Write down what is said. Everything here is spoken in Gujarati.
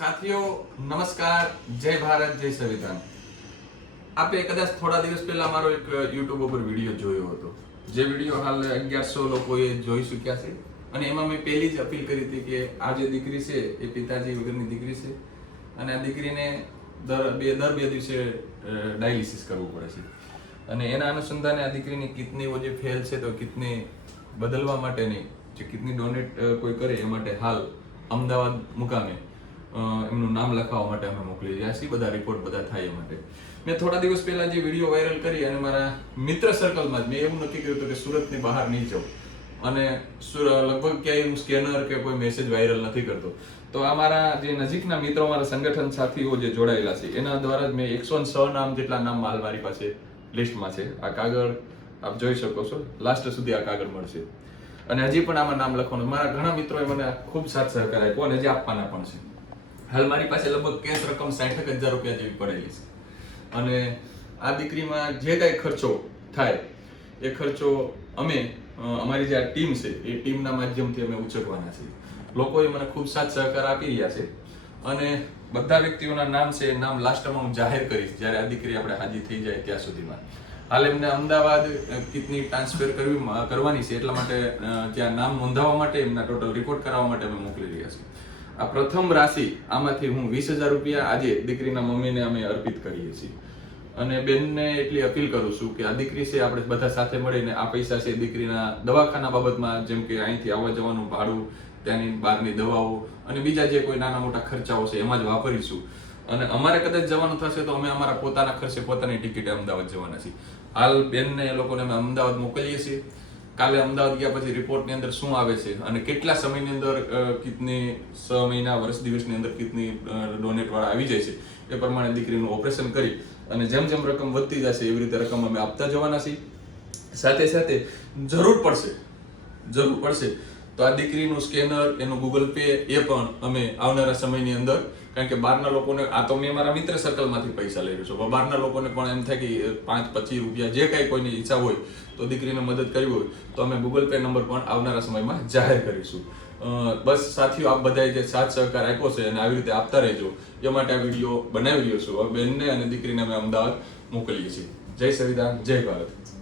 સાથીઓ નમસ્કાર, જય ભારત, જય સંવિધાન। આપે કદાચ થોડા દિવસ પહેલા મારો એક YouTube ઉપર વિડીયો જોયો હતો, જે વિડીયો હાલ 1100 લોકોએ જોઈ ચૂક્યા છે। અને એમાં મેં પહેલી જ અપીલ કરી હતી કે આ જે દીકરી છે એ પિતાજી વગરની દીકરી છે અને આ દીકરીને દર બે દિવસે ડાયાલિસિસ કરવું પડે છે। અને એના અનુસંધાને આ દીકરીની કિડનીઓ જે ફેલ છે તો કિડની બદલવા માટેની જે કિડની ડોનેટ કોઈ કરે એ માટે હાલ અમદાવાદ મુકામે એમનું નામ લખાવવા માટે અમે મોકલી રહ્યા છીએ, બધા રિપોર્ટ બધા થાય એ માટે। મેં થોડા દિવસ પહેલા જે વિડીયો વાયરલ કરી અને મારા મિત્ર સર્કલમાં જ મેં એવું નક્કી કર્યું હતું કે સુરતની બહાર નહીં જાઉં અને લગભગ ક્યાંય હું સ્કેનર કે કોઈ મેસેજ વાયરલ નથી કરતો। તો આ મારા જે નજીકના મિત્રો, મારા સંગઠન સાથીઓ જે જોડાયેલા છે એના દ્વારા જ મેં 106 નામ જેટલા નામ મારી પાસે લિસ્ટમાં છે। આ કાગળ આપ જોઈ શકો છો, લાસ્ટ સુધી આ કાગળ મળશે અને હજી પણ આમાં નામ લખવાનું। મારા ઘણા મિત્રોએ મને ખૂબ સાથ સહકાર આપ્યો અને હજી આપવાના પણ છે। હાલ મારી પાસે લગભગ કેશ રકમ 60,000 રૂપિયા જેવી પડેલી છે અને આ દીકરીમાં જે કાંઈ ખર્ચો થાય એ ખર્ચો અમે અમારી જે આ ટીમ છે એ ટીમના માધ્યમથી અમે ઉચકવાના છીએ। લોકોએ મને ખૂબ સાથ સહકાર આપી રહ્યા છે અને બધા વ્યક્તિઓના નામ છે, નામ લાસ્ટમાં હું જાહેર કરીશ જ્યારે આ દીકરી આપણે હાજી થઈ જાય ત્યાં સુધીમાં। હાલ એમને અમદાવાદ કિડની ટ્રાન્સફર કરવાની છે, એટલા માટે ત્યાં નામ નોંધાવવા માટે, એમના ટોટલ રિપોર્ટ કરાવવા માટે અમે મોકલી રહ્યા છીએ। આ પ્રથમ રાશિ આમાંથી હું 20,000 રૂપિયા આજે દીકરીના મમ્મીને અમે અર્પિત કરીએ છીએ અને બેનને એટલી અપીલ કરું છું કે આ દીકરી છે આપણે બધા સાથે મળીને આ પૈસા છે દીકરીના દવાખાના બાબતમાં, જેમ કે અહીંથી આવવા જવાનું ભાડું, ત્યાંની બહારની દવાઓ અને બીજા જે કોઈ નાના મોટા ખર્ચાઓ છે એમાં જ વાપરીશું। અને અમારે કદાચ જવાનું થશે તો અમે અમારા પોતાના ખર્ચે પોતાની ટિકિટે અમદાવાદ જવાના છીએ। હાલ બેનને એ લોકોને અમે અમદાવાદ મોકલીએ છીએ। કાલે અમદાવાદ ગયા પછી રિપોર્ટની અંદર શું આવે છે અને કેટલા સમયની અંદર કિડની 6 મહિના વર્ષ દિવસની અંદર કિડની ડોનેટ વાળા આવી જાય છે એ પ્રમાણે દીકરીનું ઓપરેશન કરી અને જેમ જેમ રકમ વધતી જશે એવી રીતે રકમ અમે આપતા જવાના છીએ। સાથે સાથે જરૂર પડશે તો આ દીકરીનું સ્કેનર, એનું ગૂગલ પે એ પણ અમે આવનારા સમયની અંદર, કારણ કે બહારના લોકોને, આ તો મેં મારા મિત્ર સર્કલમાંથી પૈસા લઈ રહ્યો છું, બહારના લોકોને પણ એમ થાય કે 5-25 રૂપિયા જે કાંઈ કોઈની ઈચ્છા હોય તો દીકરીને મદદ કરવી હોય તો અમે ગૂગલ પે નંબર પણ આવનારા સમયમાં જાહેર કરીશું। બસ સાથીઓ, આપ બધાએ જે સાથ સહકાર આપ્યો છે અને આવી રીતે આપતા રહેજો એ માટે આ વિડીયો બનાવી રહ્યો છું। હવે બેનને અને દીકરીને અમે અમદાવાદ મોકલીએ છીએ। જય સંવિધાન, જય ભારત।